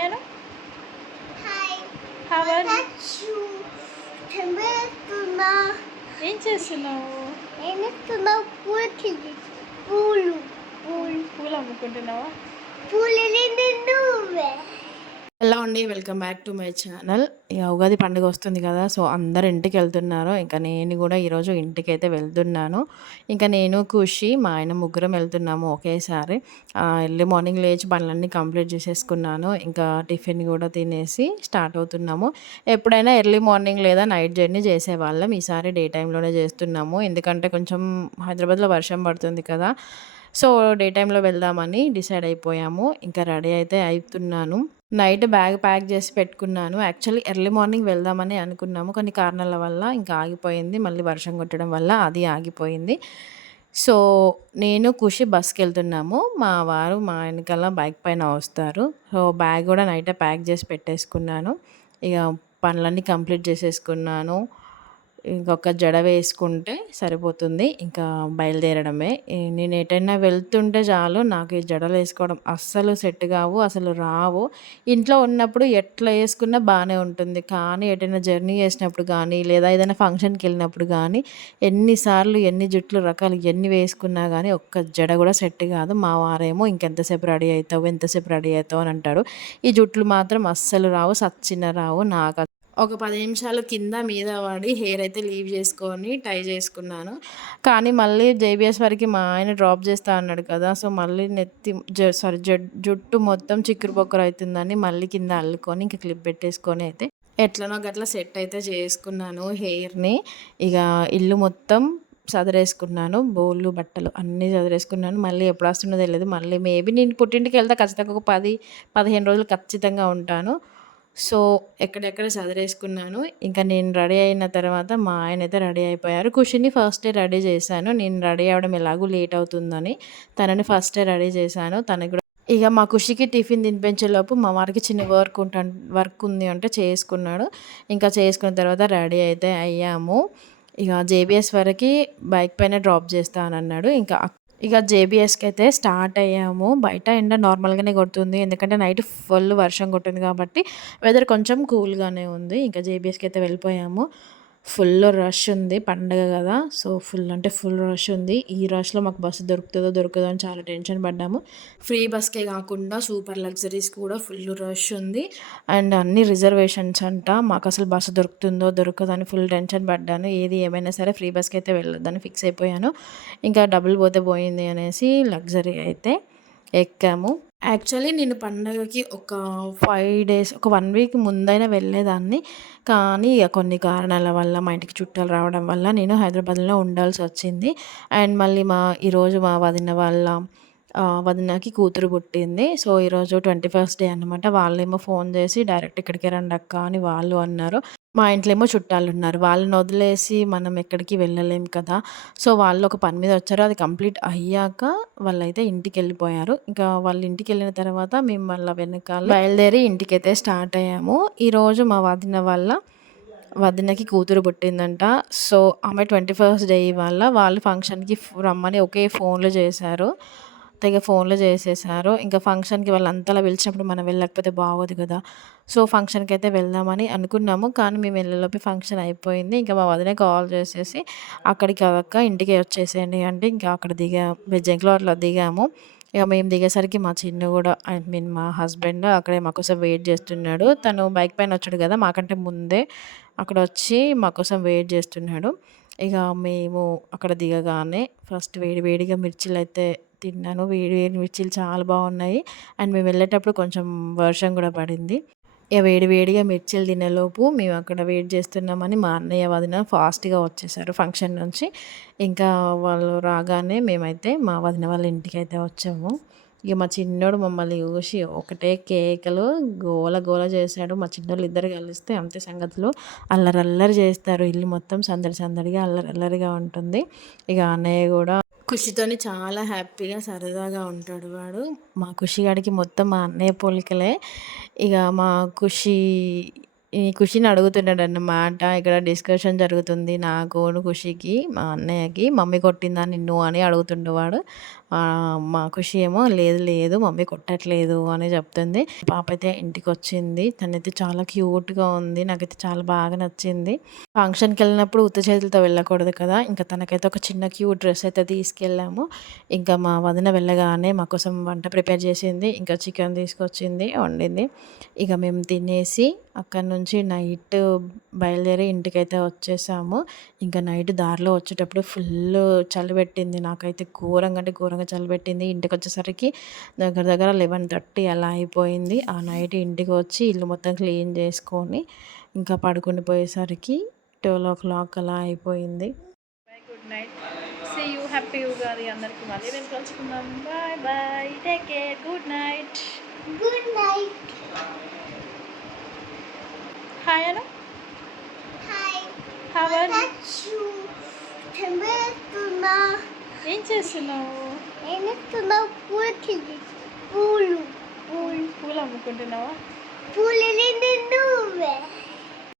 Ayana? Hi How are you? మతాచు చెంబేస్తున్నా ఏం చేస్తున్నావు? ఏమిస్తున్నా పూలకి పూలు పూలు పూలు అమ్ముకుంటున్నావా? పూలు నువ్వే హలో అండి, welcome back to my channel. ఇక ఉగాది పండుగ వస్తుంది కదా, సో అందరు ఇంటికి వెళ్తున్నారు. ఇంకా నేను కూడా ఈరోజు ఇంటికైతే వెళ్తున్నాను. ఇంకా నేను ఖుషి మా ఆయన ముగ్గురం వెళ్తున్నాము ఒకేసారి. ఎర్లీ మార్నింగ్ లేచి పనులన్నీ కంప్లీట్ చేసేసుకున్నాను. ఇంకా టిఫిన్ కూడా తినేసి స్టార్ట్ అవుతున్నాము. ఎప్పుడైనా ఎర్లీ మార్నింగ్ లేదా నైట్ జర్నీ చేసేవాళ్ళం, ఈసారి డే టైంలోనే చేస్తున్నాము. ఎందుకంటే కొంచెం హైదరాబాద్లో వర్షం పడుతుంది కదా, సో డే టైంలో వెళ్దామని డిసైడ్ అయిపోయాము. ఇంకా రెడీ అయితే అవుతున్నాను. నైట్ బ్యాగ్ ప్యాక్ చేసి పెట్టుకున్నాను. యాక్చువల్లీ ఎర్లీ మార్నింగ్ వెళ్దామని అనుకున్నాము, కొన్ని కారణాల వల్ల ఇంకా ఆగిపోయింది. మళ్ళీ వర్షం కొట్టడం వల్ల అది ఆగిపోయింది. సో నేను ఖుషి బస్కి వెళ్తున్నాము. మా వారు మా వెనకాల బైక్ పైన వస్తారు. సో బ్యాగ్ కూడా నైటే ప్యాక్ చేసి పెట్టేసుకున్నాను. ఇక పనులన్నీ కంప్లీట్ చేసేసుకున్నాను. ఇంకొక జడ వేసుకుంటే సరిపోతుంది, ఇంకా బయలుదేరడమే. నేను ఎటైనా వెళ్తుంటే చాలు నాకు ఈ జడలు వేసుకోవడం అస్సలు సెట్ కావు, అసలు రావు. ఇంట్లో ఉన్నప్పుడు ఎట్లా వేసుకున్నా బాగానే ఉంటుంది, కానీ ఎటైనా జర్నీ చేసినప్పుడు కానీ లేదా ఏదైనా ఫంక్షన్కి వెళ్ళినప్పుడు కానీ ఎన్నిసార్లు ఎన్ని జుట్లు రకాలు ఎన్ని వేసుకున్నా కానీ ఒక్క జడ కూడా సెట్ కాదు. మా వారేమో ఇంకెంతసేపు రెడీ అవుతావు, ఎంతసేపు రెడీ అవుతావు అని అంటారు. ఈ జుట్లు మాత్రం అస్సలు రావు, సచ్చిన రావు. నాకు ఒక 10 నిమిషాలు కింద మీద పడి హెయిర్ అయితే లీవ్ చేసుకొని టై చేసుకున్నాను. కానీ మళ్ళీ జేబీఎస్ వరకు మా ఆయన డ్రాప్ చేస్తా అన్నాడు కదా, సో మళ్ళీ నెత్తి జుట్టు మొత్తం చిక్కురు పొక్కురు అవుతుందని మళ్ళీ కింద అల్లుకొని ఇంకా క్లిప్ పెట్టేసుకొని అయితే ఎట్లనో గట్లా సెట్ అయితే చేసుకున్నాను హెయిర్ని. ఇక ఇల్లు మొత్తం చదిరేసుకున్నాను, బోళ్ళు బట్టలు అన్నీ చదిరేసుకున్నాను. మళ్ళీ ఎప్పుడు వస్తుందో తెలియదు. మళ్ళీ మేబీ నేను పుట్టింటికి వెళ్తే ఖచ్చితంగా ఒక 10-15 రోజులు ఖచ్చితంగా ఉంటాను. సో ఎక్కడెక్కడ చదిరేసుకున్నాను. ఇంకా నేను రెడీ అయిన తర్వాత మా ఆయన అయితే రెడీ అయిపోయారు. ఖుషిని ఫస్టే రెడీ చేశాను. నేను రెడీ అవ్వడం ఎలాగూ లేట్ అవుతుందని తనని ఫస్టే రెడీ చేశాను. తనకి కూడా ఇక మా ఖుషికి టిఫిన్ తినిపించేలోపు మా వారికి చిన్న వర్క్ ఉంది అంటే చేసుకున్నాడు. ఇంకా చేసుకున్న తర్వాత రెడీ అయితే అయ్యాము. ఇక జేబీఎస్ వరకు బైక్ పైన డ్రాప్ చేస్తానన్నాడు. ఇక జేబీఎస్కి అయితే స్టార్ట్ అయ్యాము. బయట ఎండ నార్మల్గానే కొడుతుంది, ఎందుకంటే నైట్ ఫుల్ వర్షం కొట్టింది కాబట్టి వెదర్ కొంచెం కూల్గానే ఉంది. ఇంకా జేబీఎస్కి అయితే వెళ్ళిపోయాము. ఫుల్ రష్ ఉంది, పండగ కదా, సో ఫుల్ అంటే ఫుల్ రష్ ఉంది. ఈ రష్లో మాకు బస్సు దొరకదో అని చాలా టెన్షన్ పడ్డాము. ఫ్రీ బస్కే కాకుండా సూపర్ లగ్జరీస్ కూడా ఫుల్ రష్ ఉంది. అండ్ అన్ని రిజర్వేషన్స్ అంట. మాకు అసలు బస్సు దొరకదో అని ఫుల్ టెన్షన్ పడ్డాను. ఏది ఏమైనా సరే ఫ్రీ బస్కి అయితే వెళ్ళొద్దని ఫిక్స్ అయిపోయాను. ఇంకా డబ్బులు పోతే పోయింది అనేసి లగ్జరీ అయితే ఎక్కాము. యాక్చువల్లీ నేను పండగకి ఒక 5 డేస్, ఒక 1 వీక్ ముందైనా వెళ్ళేదాన్ని. కానీ ఇక కొన్ని కారణాల వల్ల మా ఇంటికి చుట్టాలు రావడం వల్ల నేను హైదరాబాద్లో ఉండాల్సి వచ్చింది. అండ్ మళ్ళీ ఈరోజు మా వదినకి కూతురు పుట్టింది. సో ఈరోజు 21st డే అనమాట. వాళ్ళేమో ఫోన్ చేసి డైరెక్ట్ ఇక్కడికే రండి అక్క అని వాళ్ళు అన్నారు. మా ఇంట్లో ఏమో చుట్టాలు ఉన్నారు, వాళ్ళని వదిలేసి మనం ఎక్కడికి వెళ్ళలేం కదా. సో వాళ్ళు ఒక పని మీద వచ్చారు, అది కంప్లీట్ అయ్యాక వాళ్ళైతే ఇంటికి వెళ్ళిపోయారు. ఇంకా వాళ్ళు ఇంటికి వెళ్ళిన తర్వాత మేము వాళ్ళ వెనకాల బయలుదేరి ఇంటికైతే స్టార్ట్ అయ్యాము. ఈరోజు మా వదినకి కూతురు పుట్టిందంట. సో ఆమె 21st డే ఇవాళ. వాళ్ళు ఫంక్షన్కి రమ్మని ఒకే ఫోన్లో చేశారు, తెగ ఫోన్లో చేసేసారు. ఇంకా ఫంక్షన్కి వాళ్ళు అంతలా పిలిచినప్పుడు మనం వెళ్ళకపోతే బాగోదు కదా. సో ఫంక్షన్కి అయితే వెళ్దామని అనుకున్నాము, కానీ మేము వెళ్ళేలోపు ఫంక్షన్ అయిపోయింది. ఇంకా మా వదిన కాల్ చేసేసి అక్కడికి అక్క ఇంటికి వచ్చేసేయండి అంటే ఇంకా అక్కడ బెజ్జంకిలో అట్లా దిగాము. ఇక మేము దిగేసరికి మా చిన్ను కూడా, మా హస్బెండ్ అక్కడే మా కోసం వెయిట్ చేస్తున్నాడు. తను బైక్ పైన వచ్చాడు కదా, మాకంటే ముందే అక్కడ వచ్చి మా కోసం వెయిట్ చేస్తున్నాడు. ఇక మేము అక్కడ దిగగానే ఫస్ట్ వేడిగా మిర్చిలు అయితే తిన్నాను. వేడి మిర్చిలు చాలా బాగున్నాయి. అండ్ మేము వెళ్ళేటప్పుడు కొంచెం వర్షం కూడా పడింది. ఇక వేడిగా మిర్చిలు తినేలోపు మేము అక్కడ వెయిట్ చేస్తున్నామని మా అన్నయ్య వదిన ఫాస్ట్గా వచ్చేసారు ఫంక్షన్ నుంచి. ఇంకా వాళ్ళు రాగానే మేమైతే మా వదిన వాళ్ళ ఇంటికి అయితే వచ్చాము. ఇక మా చిన్నోడు మమ్మల్ని చూసి ఒకటే కేకలు, గోల చేశాడు. మా చిన్నోళ్ళు ఇద్దరు కలిస్తే అంతే సంగతులు, అల్లరి చేస్తారు. ఇల్లు మొత్తం సందడిగా అల్లరిగా ఉంటుంది. ఇక అన్నయ్య కూడా ఖుషితోని చాలా హ్యాపీగా సరదాగా ఉంటాడు వాడు. మా ఖుషిగాడికి మొత్తం మా అన్నయ్య పోలికలే. ఇక మా ఖుషిని అడుగుతున్నాడు అన్నమాట. ఇక్కడ డిస్కషన్ జరుగుతుంది నాకు, ఖుషికి, మా అన్నయ్యకి. మమ్మీ కొట్టిందా నిన్ను అని అడుగుతుండేవాడు. మా ఖుషి ఏమో లేదు లేదు మమ్మీ కొట్టట్లేదు అని చెప్తుంది. పాప అయితే ఇంటికి వచ్చింది. తనైతే చాలా క్యూట్గా ఉంది. నాకైతే చాలా బాగా నచ్చింది. ఫంక్షన్కి వెళ్ళినప్పుడు ఉత్త చేతులతో వెళ్ళకూడదు కదా. ఇంకా తనకైతే ఒక చిన్న క్యూట్ డ్రెస్ అయితే తీసుకెళ్ళాము. ఇంకా మా వదిన వెళ్ళగానే మా కోసం వంట ప్రిపేర్ చేసింది. ఇంకా చికెన్ తీసుకొచ్చింది, వండింది. ఇక మేము తినేసి అక్కడి నుంచి నైట్ బయలుదేరి ఇంటికైతే వచ్చేసాము. ఇంకా నైట్ దారిలో వచ్చేటప్పుడు ఫుల్ చలి పెట్టింది. నాకైతే ఘోరంగా అంటే ఘోరంగా చలి పెట్టింది. ఇంటికి వచ్చేసరికి దగ్గర దగ్గర 11:30 అలా అయిపోయింది. ఆ నైట్ ఇంటికి వచ్చి ఇల్లు మొత్తం క్లీన్ చేసుకొని ఇంకా పడుకుని పోయేసరికి 12 అలా అయిపోయింది. Bye, good night. See you, happy Ugadi అందరికి. మళ్ళీ రేపు కలుసుకుందాం. Bye bye, take care, good night. Good night. Hi Anu. Hi. How are you? టచు. టెంబెతున్నా. ఏం చేస్తున్నావు? ఏనేస్తున్నావు? పూలు కింది. పూలు. పూలు. పూలు అమ్ముకుంటున్నావా? పూలు